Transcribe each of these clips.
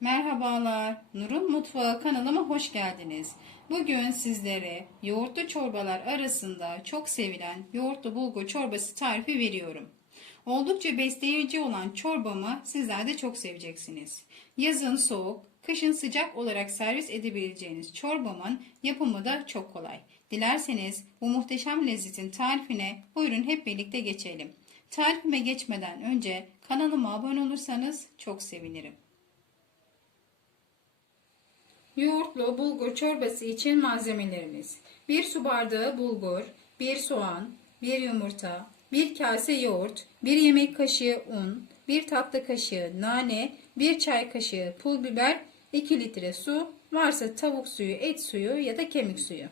Merhabalar, Nur'un Mutfağı kanalıma hoş geldiniz. Bugün sizlere yoğurtlu çorbalar arasında çok sevilen yoğurtlu bulgur çorbası tarifi veriyorum. Oldukça besleyici olan çorbamı sizler de çok seveceksiniz. Yazın soğuk, kışın sıcak olarak servis edebileceğiniz çorbamın yapımı da çok kolay. Dilerseniz bu muhteşem lezzetin tarifine buyurun hep birlikte geçelim. Tarifime geçmeden önce kanalıma abone olursanız çok sevinirim. Yoğurtlu bulgur çorbası için malzemelerimiz 1 su bardağı bulgur, 1 soğan, 1 yumurta, 1 kase yoğurt, 1 yemek kaşığı un, 1 tatlı kaşığı nane, 1 çay kaşığı pul biber, 2 litre su, varsa tavuk suyu, et suyu ya da kemik suyu.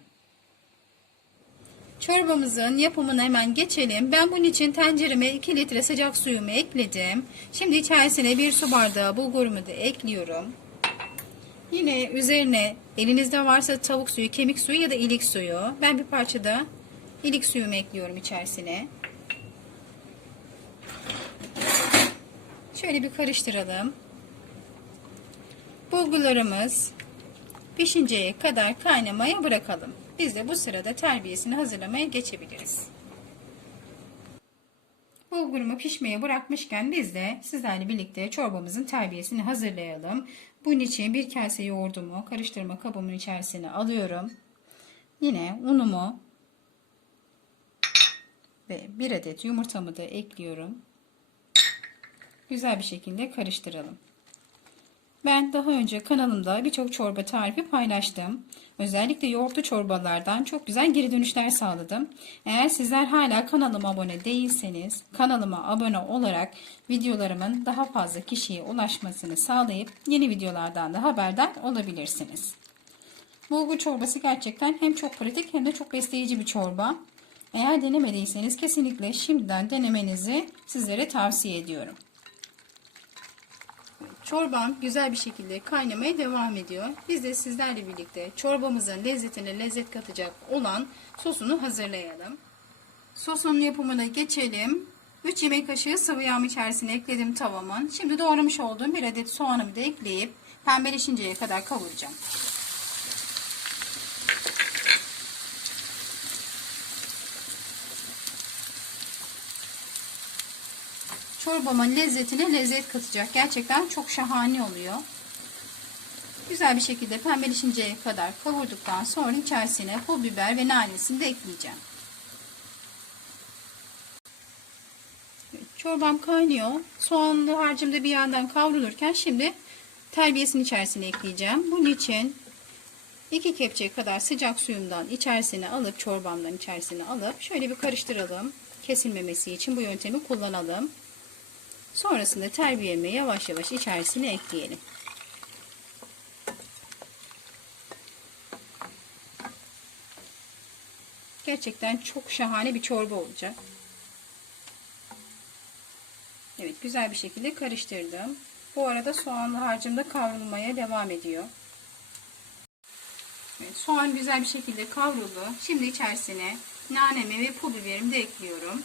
Çorbamızın yapımına hemen geçelim. Ben bunun için tencereme 2 litre sıcak suyumu ekledim. Şimdi içerisine 1 su bardağı bulgurumu da ekliyorum. Yine üzerine elinizde varsa tavuk suyu, kemik suyu ya da ilik suyu. Ben bir parça da ilik suyumu ekliyorum içerisine. Şöyle bir karıştıralım. Bulgularımız pişinceye kadar kaynamaya bırakalım. Biz de bu sırada terbiyesini hazırlamaya geçebiliriz. Bulgurumu pişmeye bırakmışken biz de sizlerle birlikte çorbamızın terbiyesini hazırlayalım. Bunun için bir kase yoğurdumu karıştırma kabımın içerisine alıyorum. Yine unumu ve bir adet yumurtamı da ekliyorum. Güzel bir şekilde karıştıralım. Ben daha önce kanalımda birçok çorba tarifi paylaştım. Özellikle yoğurtlu çorbalardan çok güzel geri dönüşler sağladım. Eğer sizler hala kanalıma abone değilseniz kanalıma abone olarak videolarımın daha fazla kişiye ulaşmasını sağlayıp yeni videolardan da haberdar olabilirsiniz. Bulgur çorbası gerçekten hem çok pratik hem de çok besleyici bir çorba. Eğer denemediyseniz kesinlikle şimdiden denemenizi sizlere tavsiye ediyorum. Çorbam güzel bir şekilde kaynamaya devam ediyor. Biz de sizlerle birlikte çorbamızın lezzetine lezzet katacak olan sosunu hazırlayalım. Sosun yapımına geçelim. 3 yemek kaşığı sıvı yağım içerisine ekledim tavamın. Şimdi doğramış olduğum bir adet soğanımı da ekleyip pembeleşinceye kadar kavuracağım. Çorbamın lezzetine lezzet katacak. Gerçekten çok şahane oluyor. Güzel bir şekilde pembeleşinceye kadar kavurduktan sonra içerisine pul biber ve nanesini de ekleyeceğim. Çorbam kaynıyor. Soğanlı harcım da bir yandan kavrulurken şimdi terbiyesini içerisine ekleyeceğim. Bunun için 2 kepçe kadar sıcak suyumdan içerisine alıp çorbamdan içerisine alıp şöyle bir karıştıralım. Kesilmemesi için bu yöntemi kullanalım. Sonrasında terbiyemi yavaş yavaş içerisine ekleyelim. Gerçekten çok şahane bir çorba olacak. Evet güzel bir şekilde karıştırdım. Bu arada soğanlı harcım da kavrulmaya devam ediyor. Evet, soğan güzel bir şekilde kavruldu. Şimdi içerisine nanemi ve pul biberimi de ekliyorum.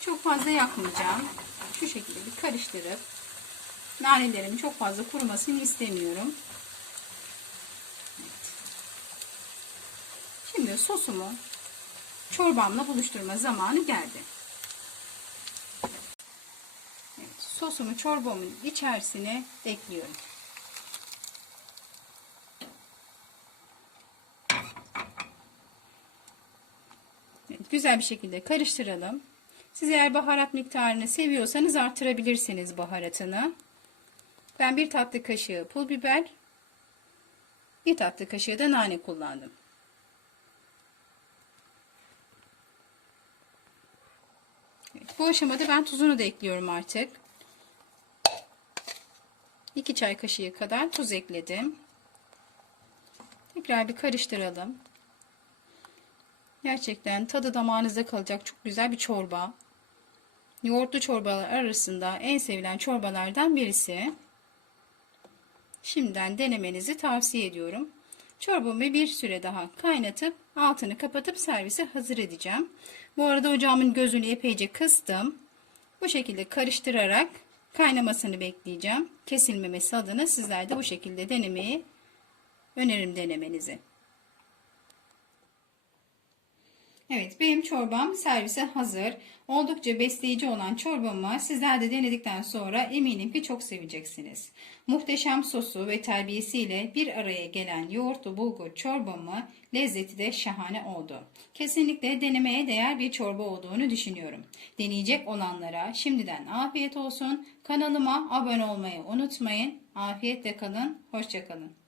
Çok fazla yakmayacağım şu şekilde bir karıştırıp nanelerimin çok fazla kurumasını istemiyorum. Evet. Şimdi sosumu çorbamla buluşturma zamanı geldi. Evet, sosumu çorbamın içerisine ekliyorum. Evet, güzel bir şekilde karıştıralım. Siz eğer baharat miktarını seviyorsanız artırabilirsiniz baharatını. Ben bir tatlı kaşığı pul biber, bir tatlı kaşığı da nane kullandım. Evet, bu aşamada ben tuzunu da ekliyorum artık. 2 çay kaşığı kadar tuz ekledim. Tekrar bir karıştıralım. Gerçekten tadı damağınızda kalacak çok güzel bir çorba. Yoğurtlu çorbalar arasında en sevilen çorbalardan birisi. Şimdiden denemenizi tavsiye ediyorum. Çorbamı bir süre daha kaynatıp altını kapatıp servise hazır edeceğim. Bu arada ocağımın gözünü epeyce kıstım. Bu şekilde karıştırarak kaynamasını bekleyeceğim. Kesilmemesi adına sizler de bu şekilde denemeyi öneririm denemenizi. Evet benim çorbam servise hazır. Oldukça besleyici olan çorbamı sizler de denedikten sonra eminim ki çok seveceksiniz. Muhteşem sosu ve terbiyesiyle bir araya gelen yoğurtlu bulgur çorbamı lezzeti de şahane oldu. Kesinlikle denemeye değer bir çorba olduğunu düşünüyorum. Deneyecek olanlara şimdiden afiyet olsun. Kanalıma abone olmayı unutmayın. Afiyetle kalın, hoşçakalın.